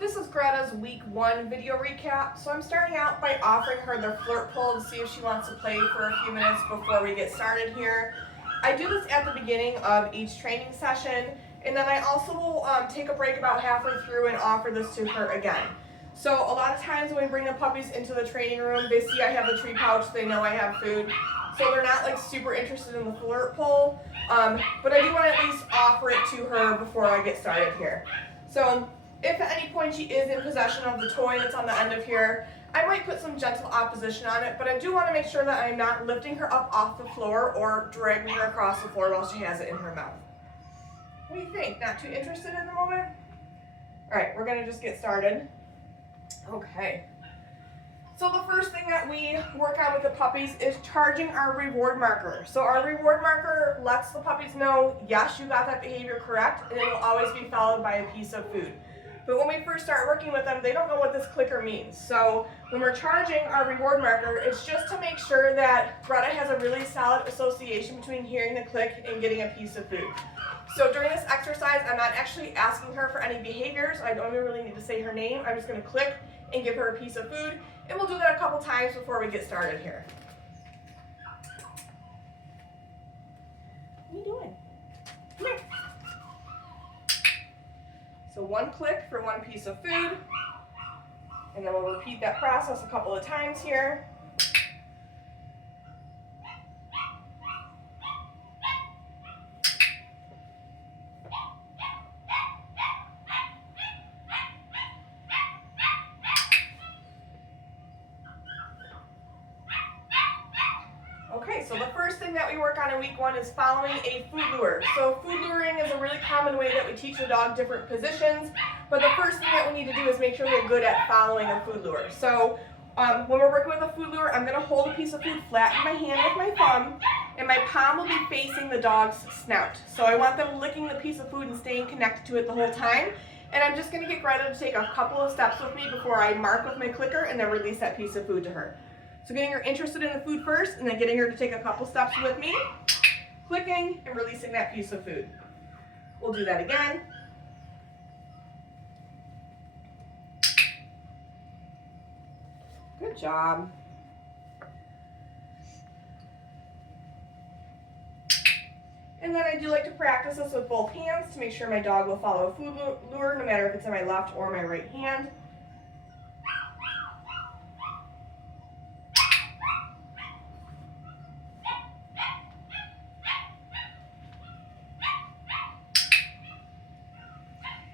This is Greta's week 1 video recap. So I'm starting out by offering her the flirt pull to see if she wants to play for a few minutes before we get started here. I do this at the beginning of each training session, and then I also will take a break about halfway through and offer this to her again. So a lot of times when we bring the puppies into the training room, they see I have the treat pouch, they know I have food, so they're not like super interested in the flirt pull, but I do want to at least offer it to her before I get started here. So if at any point she is in possession of the toy that's on the end of here, I might put some gentle opposition on it, but I do want to make sure that I'm not lifting her up off the floor or dragging her across the floor while she has it in her mouth. What do you think? Not too interested in the moment? All right, we're going to just get started. Okay. So the first thing that we work on with the puppies is charging our reward marker. So our reward marker lets the puppies know, yes, you got that behavior correct, and it will always be followed by a piece of food. But when we first start working with them, they don't know what this clicker means. So when we're charging our reward marker, it's just to make sure that Greta has a really solid association between hearing the click and getting a piece of food. So during this exercise, I'm not actually asking her for any behaviors. I don't even really need to say her name. I'm just going to click and give her a piece of food. And we'll do that a couple times before we get started here. What are you doing? Come here. So one click for one piece of food, and then we'll repeat that process a couple of times here. Okay, so the first thing that we work on in week 1 is following a food lure. So food luring is a really common way that we teach the dog different positions, but the first thing that we need to do is make sure they're good at following a food lure. So when we're working with a food lure, I'm going to hold a piece of food flat in my hand with my thumb, and my palm will be facing the dog's snout. So I want them licking the piece of food and staying connected to it the whole time. And I'm just going to get Greta to take a couple of steps with me before I mark with my clicker and then release that piece of food to her. So getting her interested in the food first, and then getting her to take a couple steps with me, clicking and releasing that piece of food. We'll do that again. Good job. And then I do like to practice this with both hands to make sure my dog will follow a food lure, no matter if it's in my left or my right hand.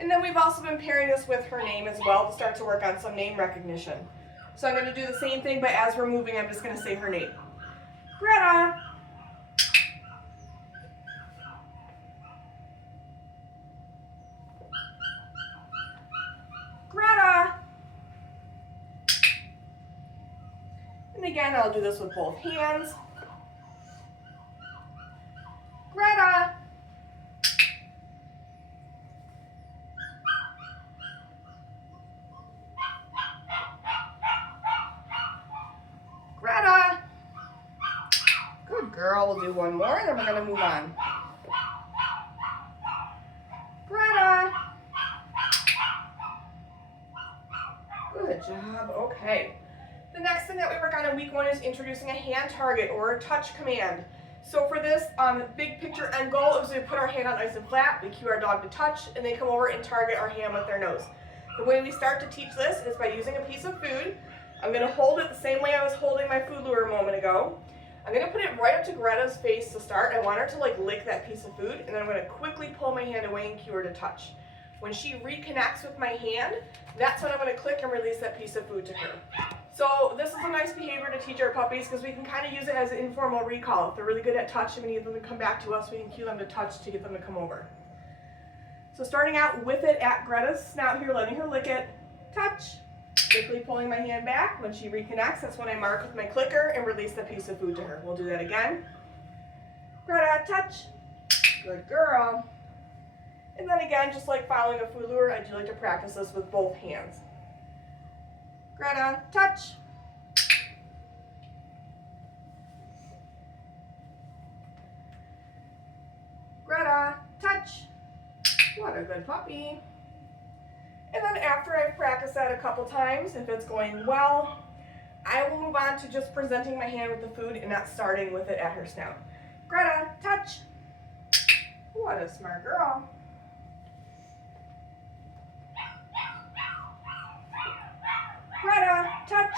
And then we've also been pairing this with her name as well to start to work on some name recognition. So I'm going to do the same thing, but as we're moving, I'm just going to say her name. Greta. Greta. And again, I'll do this with both hands. Greta. Greta. Good girl. We'll do one more, and then we're going to move on. Greta. Good job. Okay. The next thing that we work on in week 1 is introducing a hand target or a touch command. So for this, big picture end goal is we put our hand out nice and flat, we cue our dog to touch, and they come over and target our hand with their nose. The way we start to teach this is by using a piece of food. I'm going to hold it the same way I was holding my food lure a moment ago. I'm going to put it right up to Greta's face to start. I want her to like lick that piece of food, and then I'm going to quickly pull my hand away and cue her to touch. When she reconnects with my hand, that's when I'm going to click and release that piece of food to her. So this is a nice behavior to teach our puppies because we can kind of use it as an informal recall. If they're really good at touch and we need them to come back to us, we can cue them to touch to get them to come over. So starting out with it at Greta's snout here, letting her lick it, touch, quickly pulling my hand back. When she reconnects, that's when I mark with my clicker and release the piece of food to her. We'll do that again. Greta, touch. Good girl. And then again, just like following a food lure, I do like to practice this with both hands. Greta, touch. Greta, touch. What a good puppy. And then after I've practiced that a couple times, if it's going well, I will move on to just presenting my hand with the food and not starting with it at her snout. Greta, touch. What a smart girl. Greta, touch.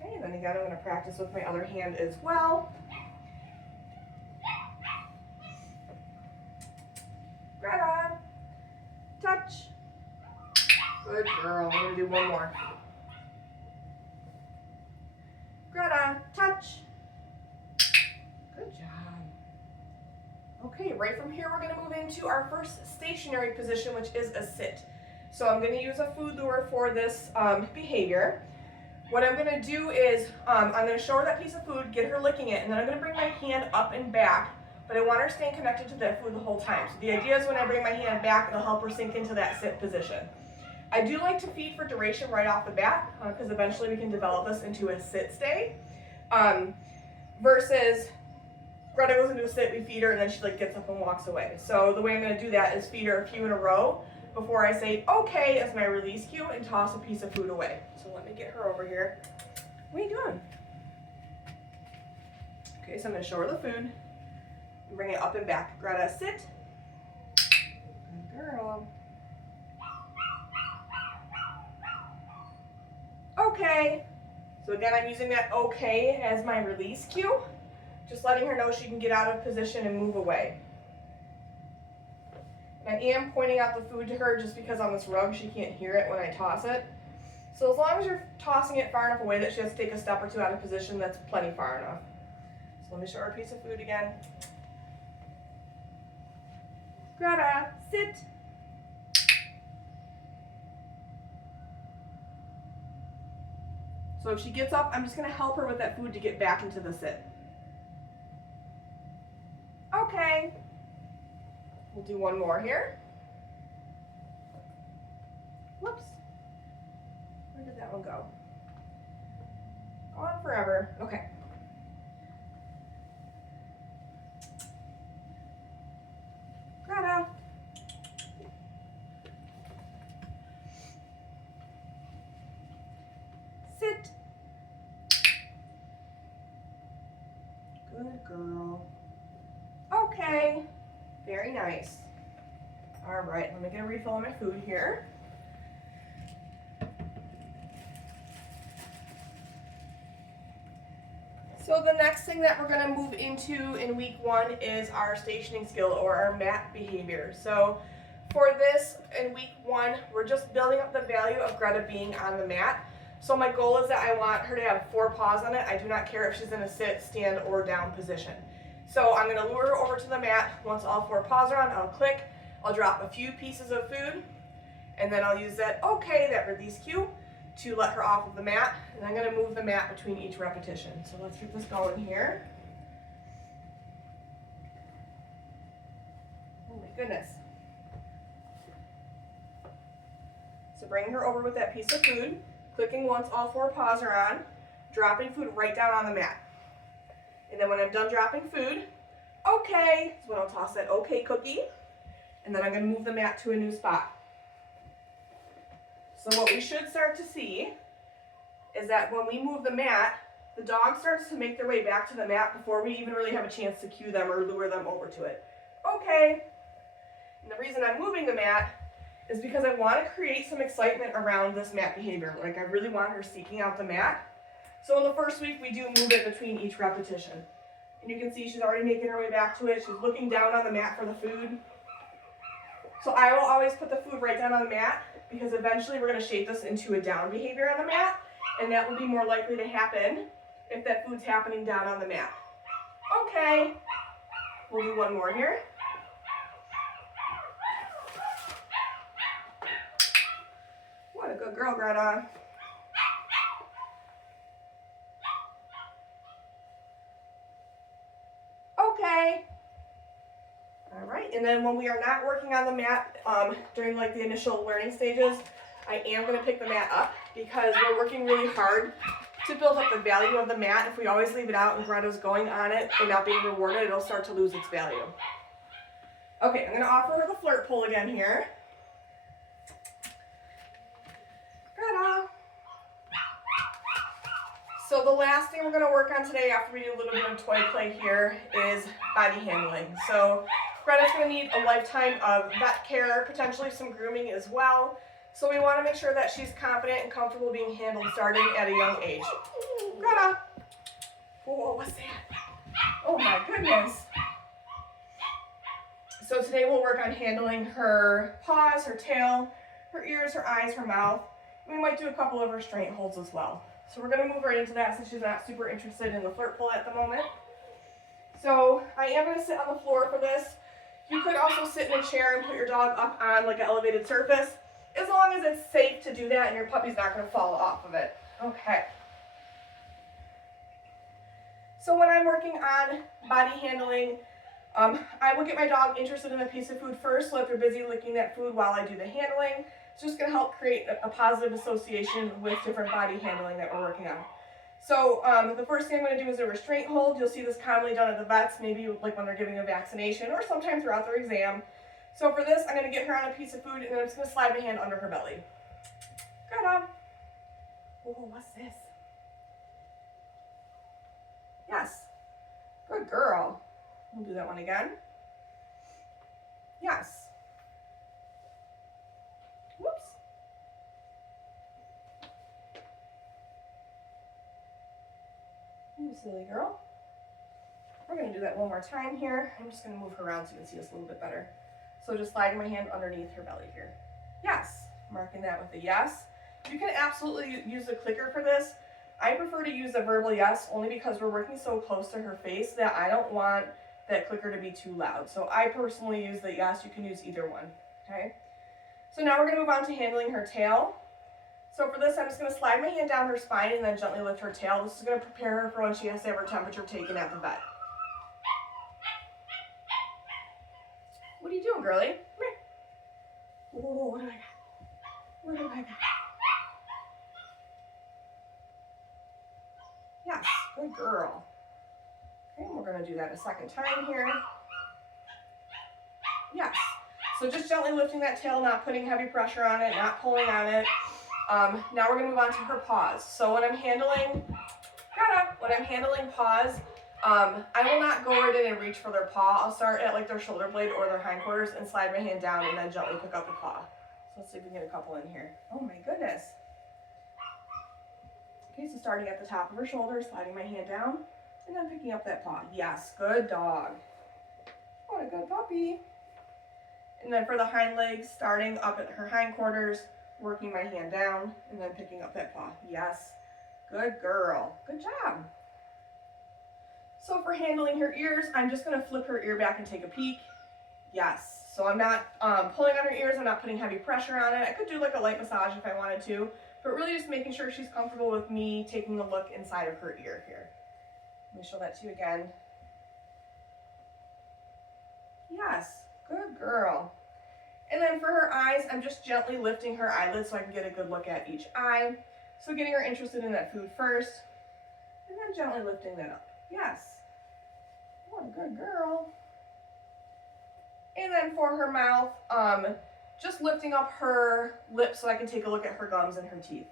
Okay, and then again, I'm going to practice with my other hand as well. Greta, touch. Good girl. I'm going to do one more. Greta, touch. Good job. Okay, right from here, we're going to move into our first stationary position, which is a sit. So I'm going to use a food lure for this behavior. What I'm going to do is I'm going to show her that piece of food, get her licking it, and then I'm going to bring my hand up and back, but I want her staying connected to that food the whole time. So the idea is when I bring my hand back, it'll help her sink into that sit position. I do like to feed for duration right off the bat, because eventually we can develop this into a sit-stay, versus Greta goes into a sit, we feed her, and then she gets up and walks away. So the way I'm going to do that is feed her a few in a row before I say okay as my release cue and toss a piece of food away. So let me get her over here. What are you doing? Okay, so I'm going to show her the food and bring it up and back. Greta, sit. Good girl. Okay. So again, I'm using that okay as my release cue, just letting her know she can get out of position and move away. And I am pointing out the food to her just because on this rug she can't hear it when I toss it. So as long as you're tossing it far enough away that she has to take a step or two out of position, that's plenty far enough. So let me show her a piece of food again. Greta, sit. So if she gets up, I'm just going to help her with that food to get back into the sit. Okay. We'll do one more here. Whoops. Where did that one go? Gone forever. Okay. Greta. Sit. Good girl. Okay. Very nice. All right, let me get a refill on my food here. So the next thing that we're going to move into in week 1 is our stationing skill or our mat behavior. So for this in week 1, we're just building up the value of Greta being on the mat. So my goal is that I want her to have 4 paws on it. I do not care if she's in a sit, stand, or down position. So I'm going to lure her over to the mat. Once all 4 paws are on, I'll click. I'll drop a few pieces of food, and then I'll use that okay, that release cue, to let her off of the mat. And I'm going to move the mat between each repetition. So let's get this going here. Oh my goodness. So bringing her over with that piece of food, clicking once all 4 paws are on, dropping food right down on the mat. And then when I'm done dropping food, okay, is when I'll toss that okay cookie. And then I'm going to move the mat to a new spot. So what we should start to see is that when we move the mat, the dog starts to make their way back to the mat before we even really have a chance to cue them or lure them over to it. Okay. And the reason I'm moving the mat is because I want to create some excitement around this mat behavior. Like I really want her seeking out the mat. So in the first week, we do move it between each repetition. And you can see she's already making her way back to it. She's looking down on the mat for the food. So I will always put the food right down on the mat because eventually we're going to shape this into a down behavior on the mat. And that will be more likely to happen if that food's happening down on the mat. Okay. We'll do one more here. What a good girl, Greta. Okay. All right, and then when we are not working on the mat during like the initial learning stages, I am going to pick the mat up because we're working really hard to build up the value of the mat. If we always leave it out and Greta's going on it and not being rewarded, it'll start to lose its value. Okay, I'm going to offer her the flirt pull again here. Greta. So the last thing we're going to work on today after we do a little bit of toy play here is body handling. So Greta's going to need a lifetime of vet care, potentially some grooming as well. So we want to make sure that she's confident and comfortable being handled starting at a young age. Greta. Whoa, what's that? Oh my goodness. So today we'll work on handling her paws, her tail, her ears, her eyes, her mouth. We might do a couple of restraint holds as well. So we're going to move right into that since she's not super interested in the flirt pull at the moment. So I am going to sit on the floor for this. You could also sit in a chair and put your dog up on like an elevated surface, as long as it's safe to do that and your puppy's not going to fall off of it. Okay. So when I'm working on body handling, I will get my dog interested in a piece of food first, so that they're busy licking that food while I do the handling. It's just going to help create a positive association with different body handling that we're working on. So the first thing I'm going to do is a restraint hold. You'll see this commonly done at the vets, maybe like when they're giving a vaccination or sometime throughout their exam. So for this, I'm going to get her on a piece of food and then I'm just going to slide my hand under her belly. Greta. Oh, what's this? Yes. Good girl. We'll do that one again. Yes. Whoops. You silly girl. We're going to do that one more time here. I'm just going to move her around so you can see us a little bit better. So just sliding my hand underneath her belly here. Yes. Marking that with a yes. You can absolutely use a clicker for this. I prefer to use a verbal yes only because we're working so close to her face that I don't want that clicker to be too loud. So I personally use the yes. You can use either one. Okay. So now we're going to move on to handling her tail. So for this, I'm just going to slide my hand down her spine and then gently lift her tail. This is going to prepare her for when she has to have her temperature taken at the vet. What are you doing, girlie? Come here. Oh, what do I got? What do I got? Yes, good girl. Okay, and we're going to do that a second time here. Yes. So just gently lifting that tail, not putting heavy pressure on it, not pulling on it. Now we're going to move on to her paws. So when I'm handling paws, I will not go right in and reach for their paw. I'll start at like their shoulder blade or their hindquarters and slide my hand down and then gently pick up the paw. So let's see if we can get a couple in here. Oh my goodness. Okay, so starting at the top of her shoulder, sliding my hand down, and then picking up that paw. Yes, good dog. What a good puppy. And then for the hind legs, starting up at her hindquarters, working my hand down, and then picking up that paw. Yes, good girl. Good job. So for handling her ears, I'm just going to flip her ear back and take a peek. Yes. So I'm not pulling on her ears. I'm not putting heavy pressure on it. I could do like a light massage if I wanted to, but really just making sure she's comfortable with me taking a look inside of her ear here. Let me show that to you again. Yes, good girl. And then for her eyes, I'm just gently lifting her eyelids so I can get a good look at each eye. So getting her interested in that food first, and then gently lifting that up. Yes. What a good girl. And then for her mouth, just lifting up her lips so I can take a look at her gums and her teeth.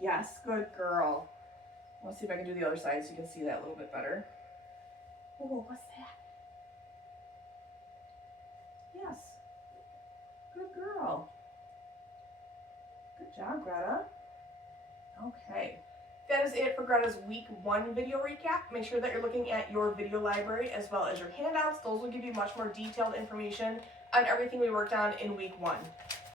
Yes, good girl. Let's see if I can do the other side so you can see that a little bit better. Oh, what's that? Yes. Good girl. Good job, Greta. Okay. That is it for Greta's week 1 video recap. Make sure that you're looking at your video library as well as your handouts. Those will give you much more detailed information on everything we worked on in week 1.